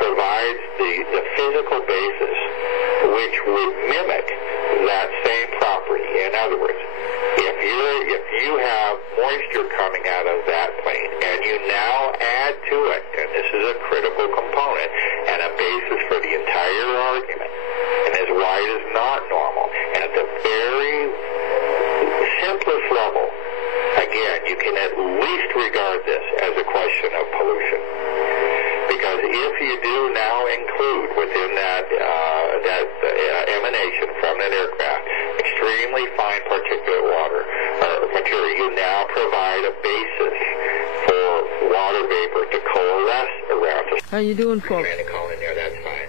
provides the physical basis which would mimic that same property. In other words, if you have moisture coming out of that plane and you now add to it, and this is a critical component and a basis for the entire argument, and is why it is not normal, and at the very simplest level, again, you can at least regard this as a question of pollution. Because if you do now include within that emanation from that aircraft extremely fine particulate water material, you now provide a basis for water vapor to coalesce around us. How you doing, folks? Trying to call in there, that's fine.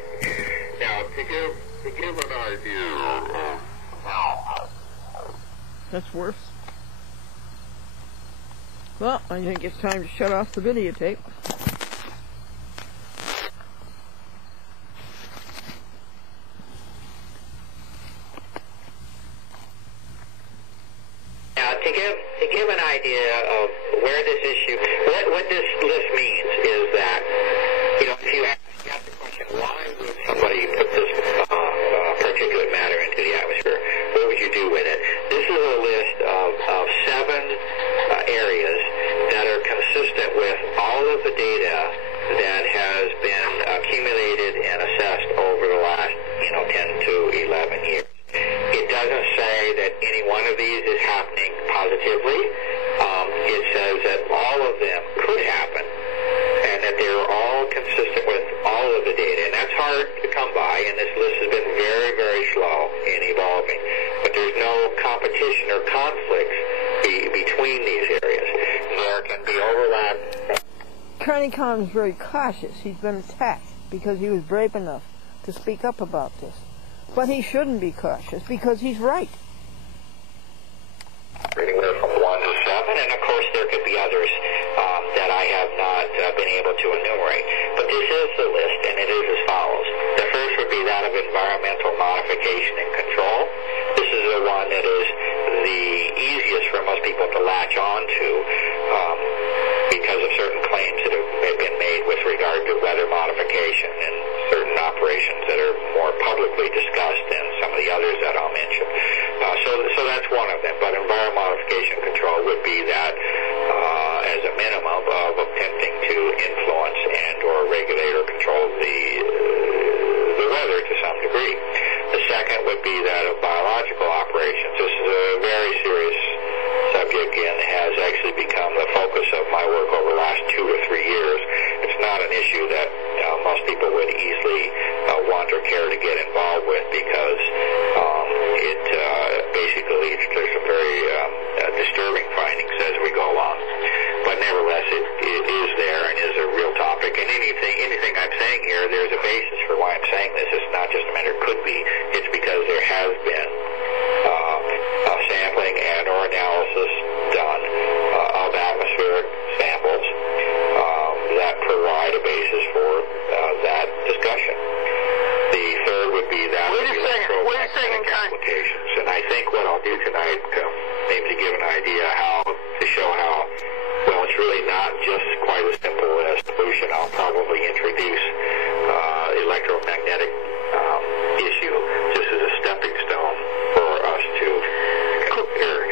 Now, to give an idea of how... That's worse. Well, I think it's time to shut off the videotape. To give an idea of where this issue, what this list means is that, if you ask the question, why would somebody put this particulate matter into the atmosphere? What would you do with it? This is a list of 7 areas that are consistent with all of the data that has been accumulated and assessed over the last, 10 to 11 years. It doesn't say that any one of these is happening positively. It says that all of them could happen and that they're all consistent with all of the data. And that's hard to come by, and this list has been very, very slow in evolving. But there's no competition or conflicts between these areas. There can be overlap. Carnicom is very cautious. He's been attacked because he was brave enough to speak up about this. But he shouldn't be cautious because he's right. Anywhere from 1 to 7, and of course there could be others that I have not been able to enumerate. But this is the list, and it is as follows. The first would be that of environmental modification and control. This is the one that is the easiest for most people to latch on to because of certain claims that have been made with regard to weather modification and certain operations that are more publicly discussed than some of the others that I'll mention. So that's one of them. But environmental modification control would be that as a minimum of attempting to influence and or regulate or control the weather to some degree. The second would be that of biological operations. This is a very serious subject and has actually become the focus of my work over the last 2 or 3 years. It's not an issue that most people would easily want or care to get involved with because it basically leads to some very disturbing findings as we go along. But nevertheless, it is there and is a real topic. And anything I'm saying here, there's a basis for why I'm saying this. It's not just a matter of could be. It's because there has been sampling and or analysis done of atmospheric samples that provide a basis for that discussion. The third would be that electromagnetic applications. And I think what I'll do tonight, maybe to give an idea to show how, well, it's really not just quite as simple as pollution. I'll probably introduce electromagnetic issue just as a stepping stone for us to compare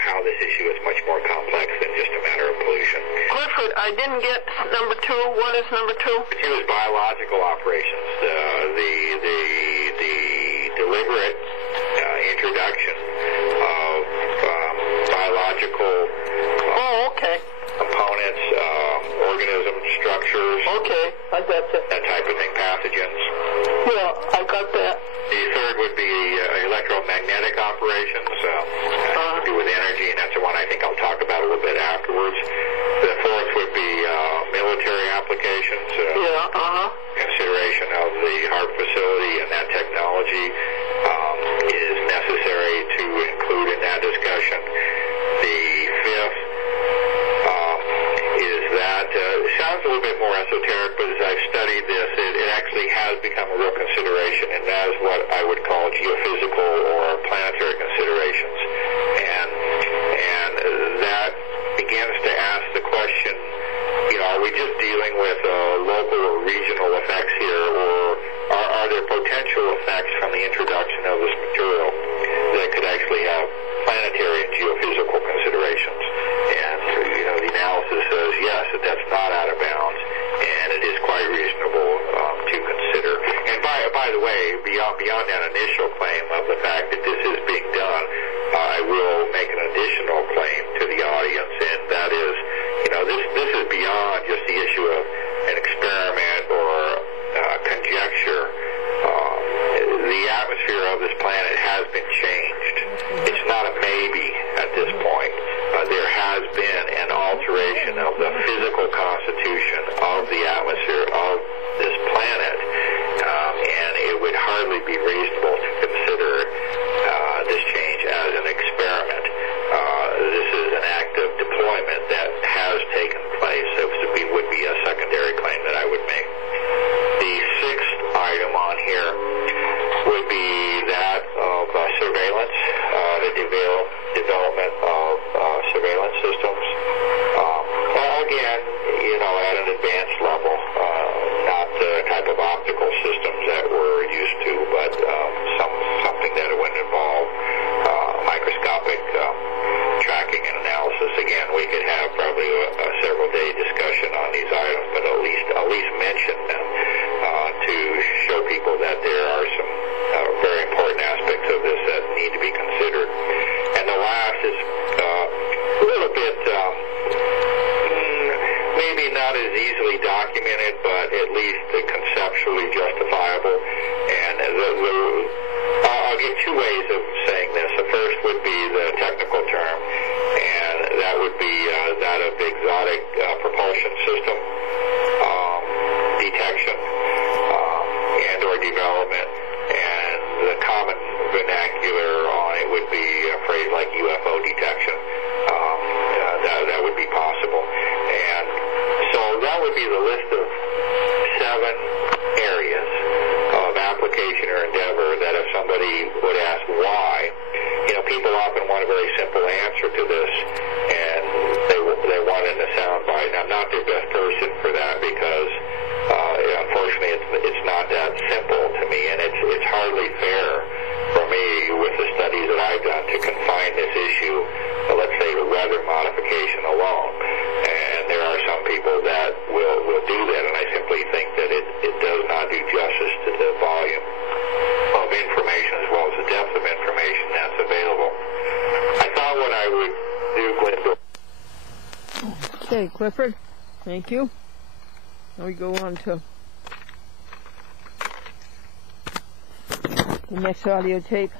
how this issue is much more complex than just a matter of pollution. Clifford, I didn't get number 2. What is number 2? Number 2 is biological operations. The deliberate introduction of biological components, organisms, structures. Okay, I got that. That type of thing, pathogens. Yeah, I got that. The third would be electromagnetic operations. Has to do with energy, and that's the one I think I'll talk about a little bit afterwards. The fourth would be military applications. Consideration of the HARP facility and that technology is necessary to include in that discussion. The fifth is that, it sounds a little bit more esoteric, but as I've studied this, it actually has become a real consideration, and that is what I would call geophysical or planetary considerations. And that begins to ask the question, are Are we just dealing with local or regional effects here, or are there potential effects from the introduction of this material that could actually have planetary and geophysical considerations? And, the analysis says, yes, that that's not out of bounds, and it is quite reasonable to consider. And by the way, beyond that initial claim of the fact that this is being done, I will make an additional claim to the audience, and that is, this is beyond just the issue of an experiment or conjecture. The atmosphere of this planet has been changed. It's not a maybe at this point. There has been an alteration of the physical constitution of the atmosphere of this planet, and it would hardly be reasonable to consider this change as an experiment. This is an act of deployment that has taken place. So it would be a secondary claim that I would make. The sixth item on here would be that of surveillance, the development of surveillance systems. Again, at an advanced level, not the type of optical systems that we're used to, but something that would involve microscopic tracking and analysis. Again, we could have probably a several-day discussion on these items, but at least mention them to show people that there are some very important aspects of this that need to be considered. And the last is a little bit maybe not as easily documented, but at least conceptually justifiable. And I'll give two ways of saying this. The first would be the technical term, and that would be that of the exotic propulsion system detection and or development. And the common vernacular on it would be a phrase like UFO detection. That would be possible. And so that would be the list of 7 areas of application or endeavor that if somebody would ask why, people often want a very simple answer to this, and they want it in a soundbite. I'm not the best person for that because, unfortunately, it's not that simple to me, and it's hardly fair for me with the studies that I've done to confine this issue, let's say, to weather modification alone. And there are some people that will do that, and I simply think that it does not do justice to the volume of information as well as the depth of information that's available. I thought what I would do, Glendora. Okay, Clifford, thank you. Now we go on to the next audio tape.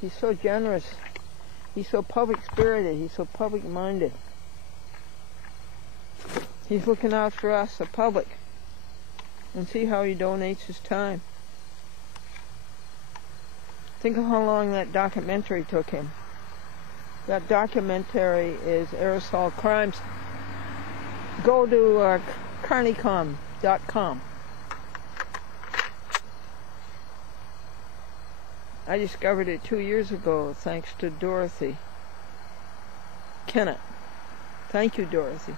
He's so generous. He's so public-spirited. He's so public-minded. He's looking out for us, the public. And see how he donates his time. Think of how long that documentary took him. That documentary is Aerosol Crimes. Go to carnicom.com. I discovered it 2 years ago thanks to Dorothy Kennett. Thank you, Dorothy.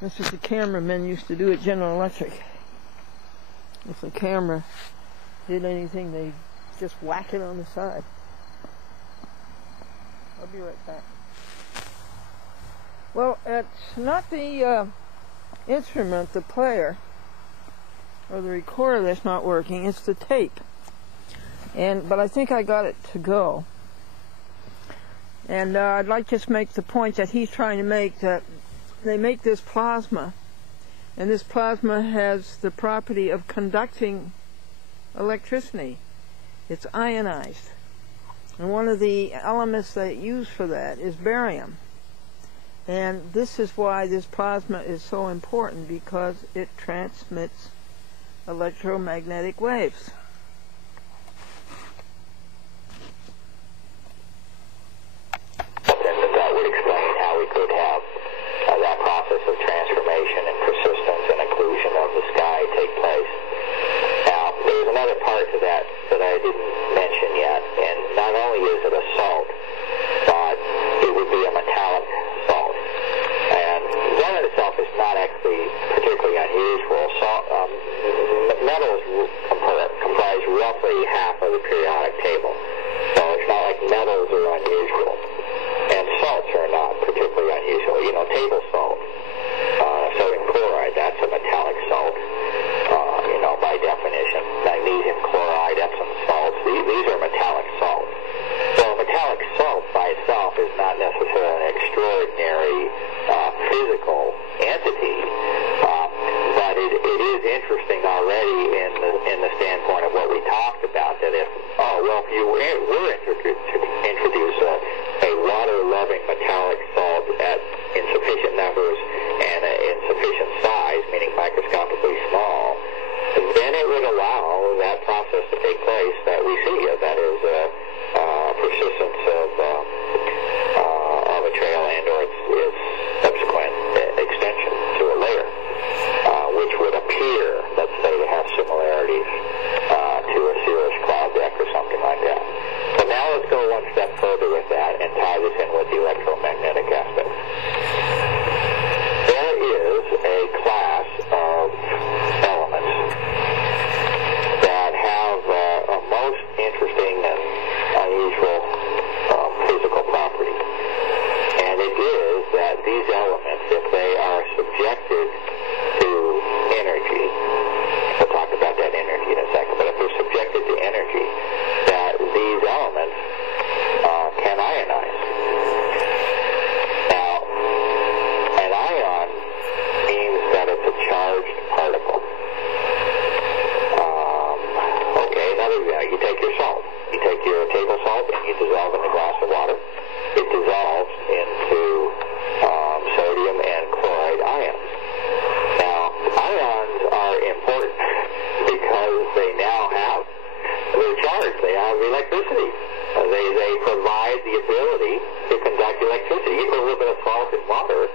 This is the cameramen used to do at General Electric. If the camera did anything, they'd just whack it on the side. I'll be right back. Well, it's not the instrument, the player, or the recorder that's not working. It's the tape. But I think I got it to go. And I'd like to just make the point that he's trying to make, that they make this plasma, and this plasma has the property of conducting electricity. It's ionized. And one of the elements they use for that is barium. And this is why this plasma is so important, because it transmits electromagnetic waves. That would explain how we could have that process of transformation and persistence and occlusion of the sky take place. Now, there's another part to that that I didn't mention yet, and not only is it a salt, but it would be a metallic salt. And that in itself is not actually particularly unusual. Metals comprise roughly half of the periodic table, so it's not like metals are unusual. And salts are not particularly unusual. You know, table salt, sodium chloride, that's a metallic salt, by definition. Magnesium chloride, Epsom salts, these are metallic salts. So a metallic salt by itself is not necessarily an extraordinary physical entity, but it is interesting already in the standpoint of what we talked about, that if you were introduce a water-loving metallic salt in sufficient numbers and in sufficient size, meaning microscopically small, then it would allow that process to take place that we see. That is persistence of a trail and or its subsequent extension to a layer, which would appear, let's say, to have similarities to a cirrus cloud deck or something like that. But now let's go one step further with that and tie this in with the electromagnetic aspects. There is a class of elements that have a most interesting and unusual physical property. And it is that these elements, if they are subjected to energy, we'll talk about that energy in a second, but if they're subjected to energy, that these elements can ionize. Now, an ion means that it's a charged particle. You take your salt. You take your table salt and you dissolve in a glass of water. It dissolves into sodium and chloride ions. Now, ions are important because they now have their charge. They have electricity. They provide the ability to conduct electricity. You put a little bit of salt in water,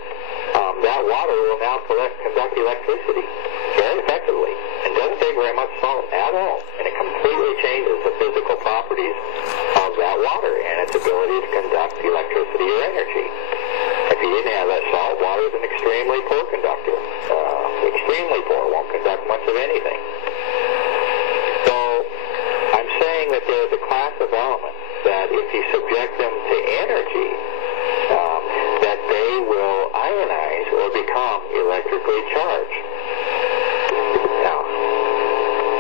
that water will now conduct electricity very effectively. It doesn't take very much salt at all, and it completely changes the physical properties of that water and its ability to conduct electricity or energy. If you didn't have that salt, water is an extremely poor conductor. Extremely poor, won't conduct much of anything. So I'm saying that there's a class of elements that if you subject them to energy, that they will ionize or become electrically charged. Now,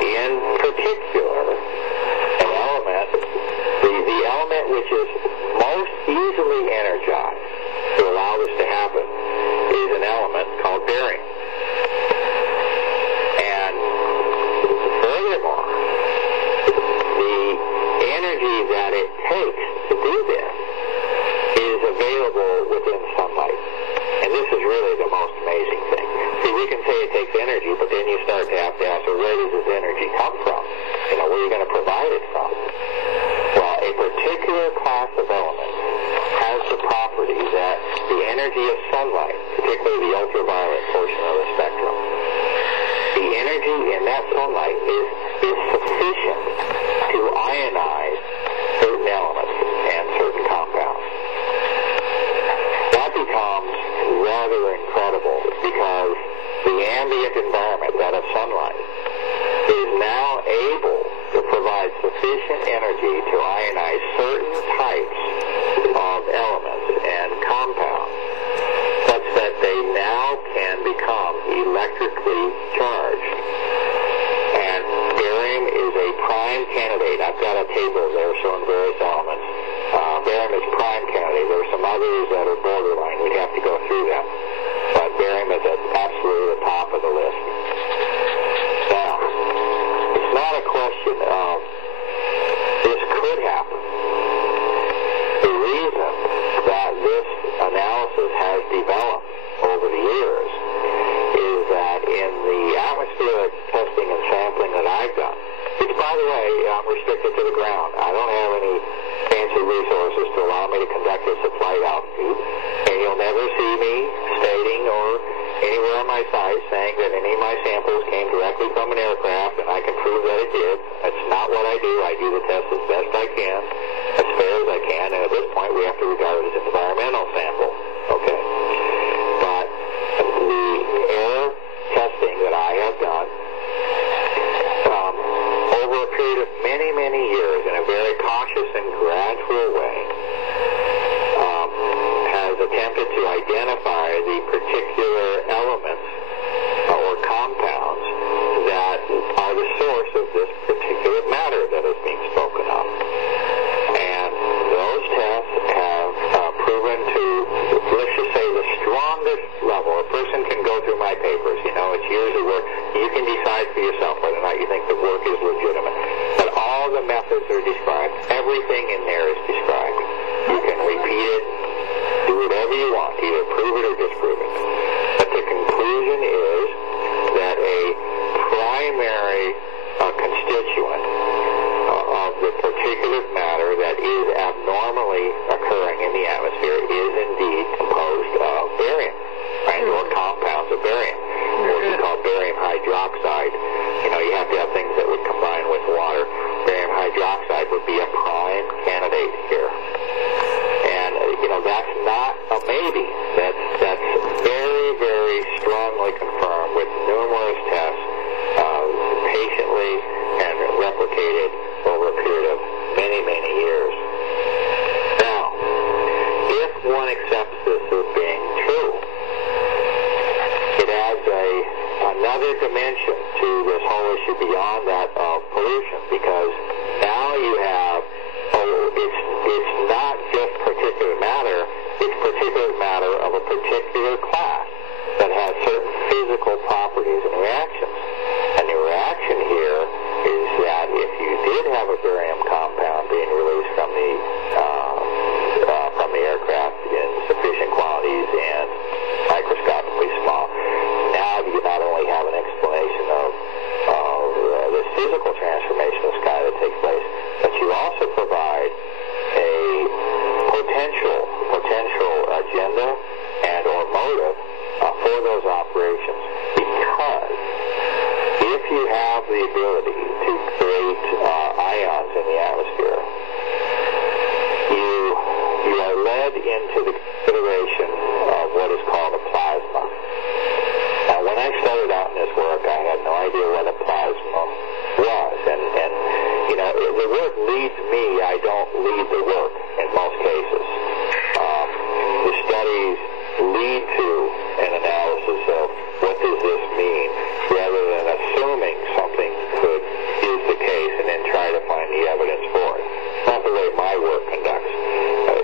in particular, an element, the element which is most easily energized to allow this to happen is an element called barium. And furthermore, the energy that it takes to do this is available within sunlight. And this is really the most amazing thing. See, we can say it takes energy, but then you start to have to ask, well, where does this energy come from? Where are you going to provide it from? Well, a particular class of elements has the property that the energy of sunlight, particularly the ultraviolet portion of the spectrum, the energy in that sunlight is sufficient to ionize certain elements and certain compounds. That becomes rather incredible because the ambient environment, that of sunlight, is now able to provide sufficient energy to ionize certain types of elements and compounds such that they now can become electrically charged. And barium is a prime candidate. I've got a table there showing various elements. Barium is prime candidate. There are some others that are borderline. We'd have to go through them. But barium is at absolutely the top of the list. Now, it's not a question of this could happen. The reason that this analysis has developed over the years is that in the atmospheric test testing and sampling that I've done, which, by the way, I'm restricted to the ground. I don't have any fancy resources to allow me to conduct this at flight altitude, and you'll never see me stating or anywhere on my site saying that any of my samples came directly from an aircraft, and I can prove that it did. That's not what I do. I do the test as best I can, as fair as I can, and at this point we have to regard it as an environmental sample. Okay. But the air testing that I have done over a period of many, many years in a very cautious and gradual way has attempted to identify the particular elements or compounds that are the source of this particular matter that is being spoken of. And those tests have proven to, let's just say, the strongest level. A person can go through my papers, it's years of work. You can decide for yourself whether or not you think the work is legitimate. But all the methods are described. Everything in there is described. You can repeat it, do whatever you want, either prove it or disprove it. But the conclusion is that a primary constituent of the particulate matter that is abnormally occurring in the atmosphere is indeed composed of barium, right, or compounds of barium, which is called barium hydroxide. You have to have things that would combine with water. Barium hydroxide would be a prime candidate here. And, that's not a maybe. That's very, very strongly confirmed with numerous tests, patiently and replicated over a period of many, many years. Now, if one accepts this as being true, it adds another dimension to this whole issue beyond that of pollution, because now you have, it's not just particulate matter, it's particulate matter of a particular class that has certain physical properties and reactions. And the reaction here is that if you did have a barium compound being released from the aircraft in sufficient quantities and microscopically small, now you not only have an explanation of this physical transformation of sky that takes place, but you also provide a potential agenda and or motive for those operations, because if you have the ability to create ions in the atmosphere, you are led into the consideration of what is called a plasma. Now, when I started out in this work, I had no idea what a plasma was, and the work leads me. I don't lead the work in most cases. The studies lead to an analysis of what does this mean, rather than assuming something is the case and then try to find the evidence for it. It's not the way my work conducts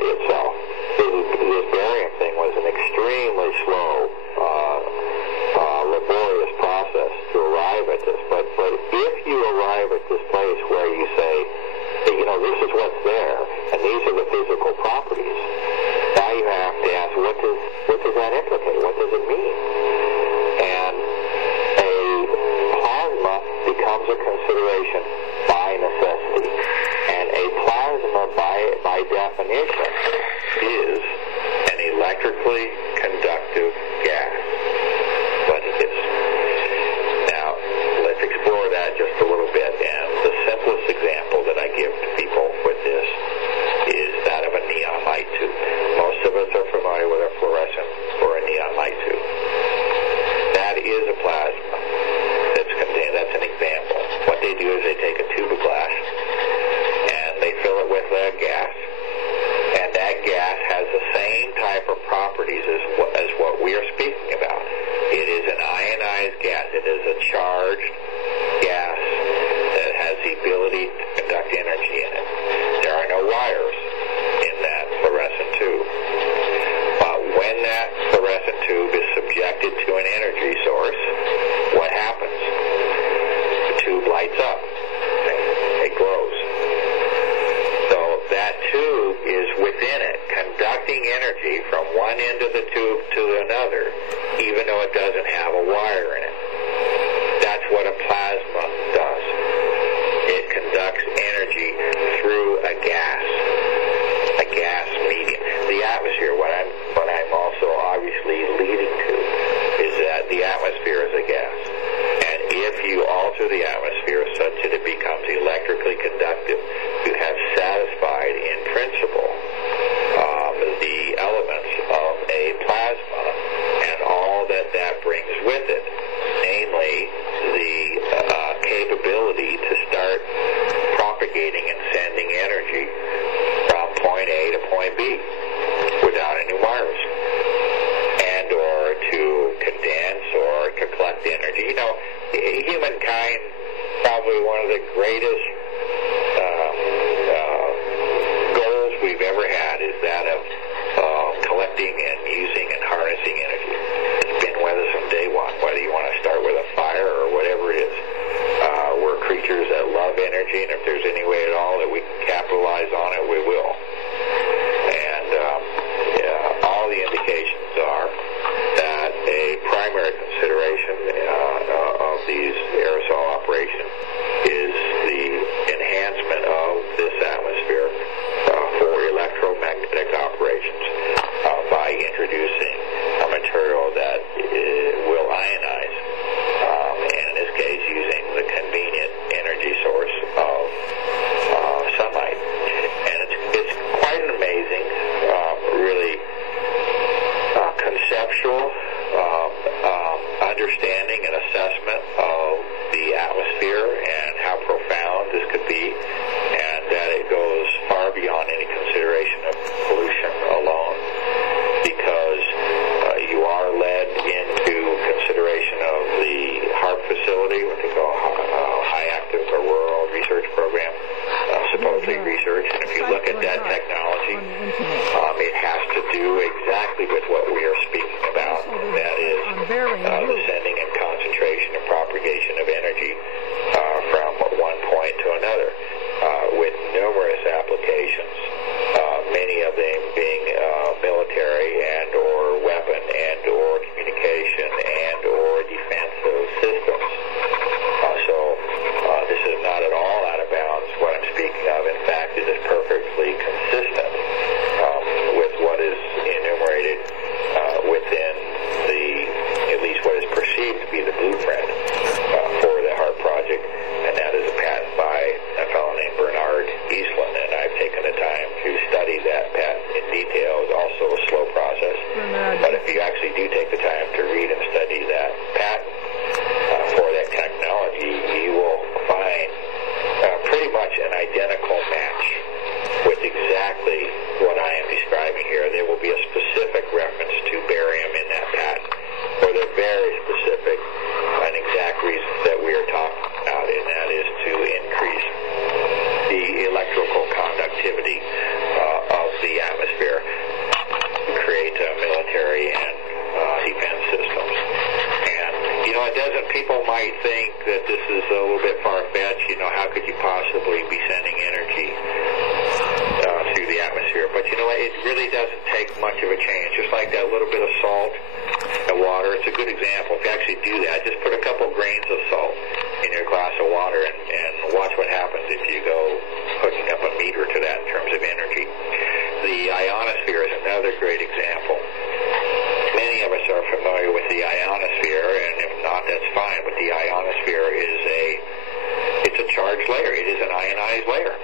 itself. This barium thing was an extremely slow, laborious process to arrive at this. But if you arrive at this place where you say, this is what's there, and these are the physical properties, now you have to ask, what does that implicate? What does it mean? And a plasma becomes a consideration by necessity. And a plasma, by definition, is an electrically conductive gas. But it is. Now, let's explore that just a little bit. And the simplest example that I give to people with this is that of a neon light tube. Most of us are familiar with a fluorescent or a neon light tube. That is a plasma that's contained. That's an example. What they do is they take a tube of glass and they fill it with gas. And that gas has the same type of properties as what we are speaking about. It is an ionized gas. It is a charged gas that has the ability to conduct energy in it. There are no wires in that fluorescent tube. But when that fluorescent tube is subjected to an energy source, what happens? The tube lights up. It glows. So that tube is within it, conducting energy from one end of the tube to another, even though it doesn't have a wire in it. That's That's what a plasma does. It conducts energy through a gas medium. The atmosphere, what I'm also obviously leading to, is that the atmosphere is a gas. And if you alter the atmosphere such that it becomes electrically conductive, you have satisfied, in principle, the elements of a plasma and all that brings with it, namely the capability to start propagating and sending energy from point A to point B without any wires, and or to condense or to collect energy. You know, humankind, probably one of the greatest goals we've ever had is that of collecting and using and harnessing energy. It's been with us from day one, whether you want to start with a fire or whatever it is. We're creatures that love energy, and if there's any way at all that we can capitalize on it, we will. And all the indications are that a primary consideration of these aerosol operations is the enhancement of this atmosphere for electromagnetic operations by introducing a material that will ionize, and in this case using the convenient energy source of sunlight. And it's quite an amazing, really conceptual understanding and assessment of the atmosphere and how profound this could be, and that it goes far beyond any consideration of pollution alone, because you are led into consideration of the HARP facility, what they call High Active or Rural Research Program, supposedly research. And if you look at that technology, it has to do exactly with what we are speaking about. That is the sending and concentration and propagation of energy from one point to another, with numerous applications, many of them being military and or weapon and or communication and or defensive systems. So this is not at all out of bounds what I'm speaking of. In fact, it is perfectly consistent with what is enumerated within at least what is perceived to be the blueprint for the HARP project, and that is a patent by a fellow named Bernard Eastland, and I've taken the time to study that patent in detail. It's also a slow process, but if you actually do take the time to read and study that patent for that technology, you will find pretty much an identical match with exactly what I am describing here. There will be a specific reference to barium in that patent for the very specific and exact reasons that we are talking about, and that is to increase the electrical conductivity of the atmosphere, create military and defense systems. And, you know, people might think that this is a little bit far-fetched. You know, how could you possibly be sending energy through the atmosphere? But you know what? It really doesn't take much of a change. Just like that little bit of salt and water. It's a good example. If you actually do that, just put a couple grains of salt in your glass of water and watch what happens if you go hooking up a meter to that in terms of energy. The ionosphere is another great example. Many of us are familiar with the ionosphere, and if not, that's fine. But the ionosphere is it's a charged layer. It is an ionized layer.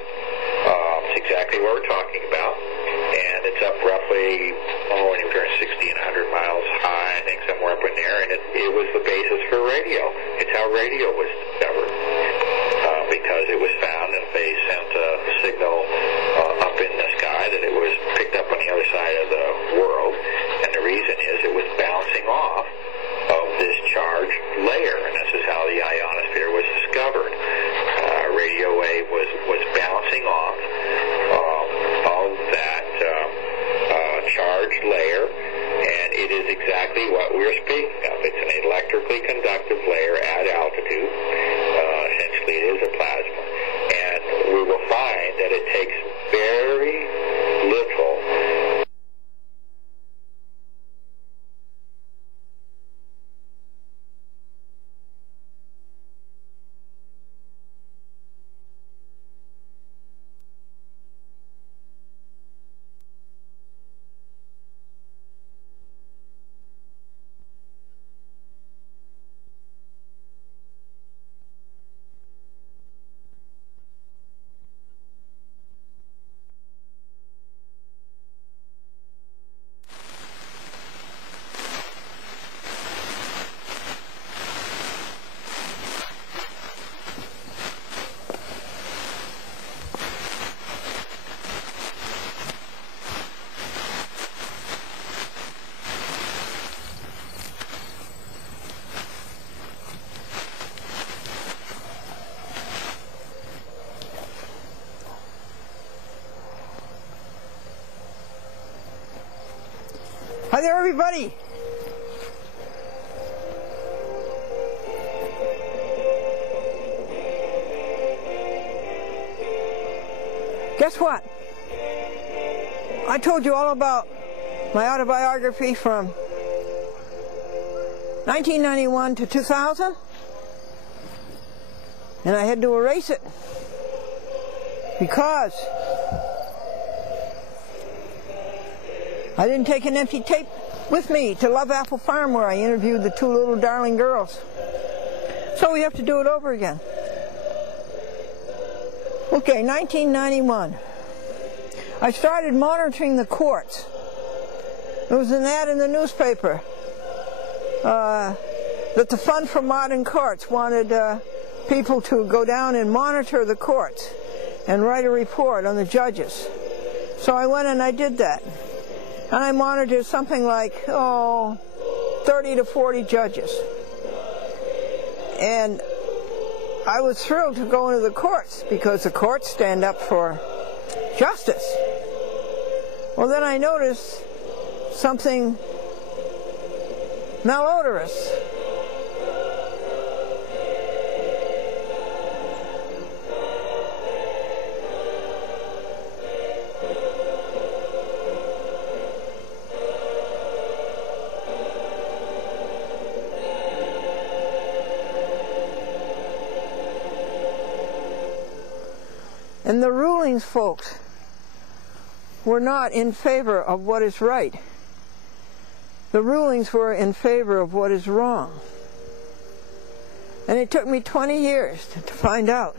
It's exactly what we're talking about, and it's up roughly, anywhere 60 and 100 miles high, I think, somewhere up in there, and it was the basis for radio. It's how radio was discovered, because it was found and they sent a signal up in the sky that it was picked up on the other side of the world, and the reason is it was bouncing off of this charged layer, and this is how the ionosphere was discovered. Radio wave was bouncing off of that charged layer, and it is exactly what we're speaking of. It's an electrically conductive layer at altitude, Hi there, everybody. Guess what? I told you all about my autobiography from 1991 to 2000, and I had to erase it because I didn't take an empty tape with me to Love Apple Farm where I interviewed the two little darling girls. So we have to do it over again. Okay, 1991. I started monitoring the courts. There was an ad in the newspaper that the Fund for Modern Courts wanted people to go down and monitor the courts and write a report on the judges. So I went and I did that. And I monitored something like, 30 to 40 judges. And I was thrilled to go into the courts because the courts stand up for justice. Well, then I noticed something malodorous. And the rulings, folks, were not in favor of what is right. The rulings were in favor of what is wrong. And it took me 20 years to find out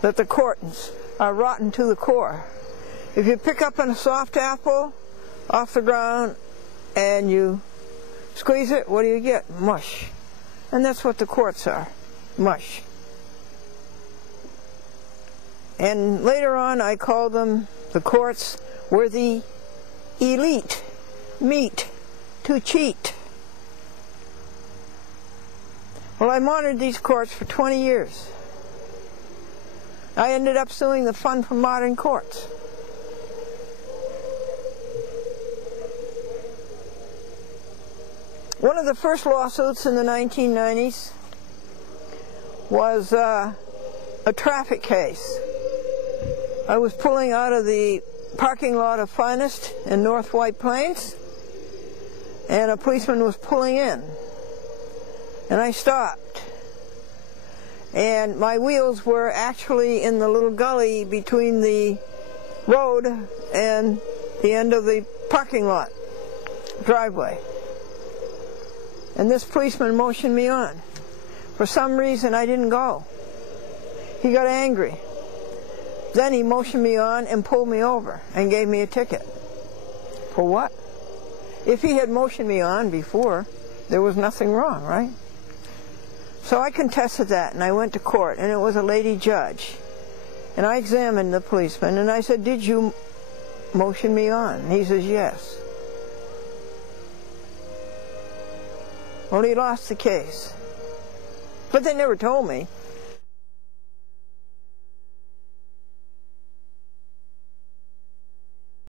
that the courts are rotten to the core. If you pick up a soft apple off the ground and you squeeze it, what do you get? Mush. And that's what the courts are. Mush. And later on I called them, the courts were the elite meat to cheat. Well, I monitored these courts for 20 years. I ended up suing the Fund for Modern Courts. One of the first lawsuits in the 1990s was a traffic case. I was pulling out of the parking lot of Finest in North White Plains, and a policeman was pulling in, and I stopped, and my wheels were actually in the little gully between the road and the end of the parking lot driveway, and this policeman motioned me on. For some reason I didn't go. He got angry. Then he motioned me on and pulled me over and gave me a ticket. For what? If he had motioned me on before, there was nothing wrong, right? So I contested that, and I went to court, and it was a lady judge. And I examined the policeman, and I said, "Did you motion me on?" And he says, "Yes." Well, he lost the case. But they never told me.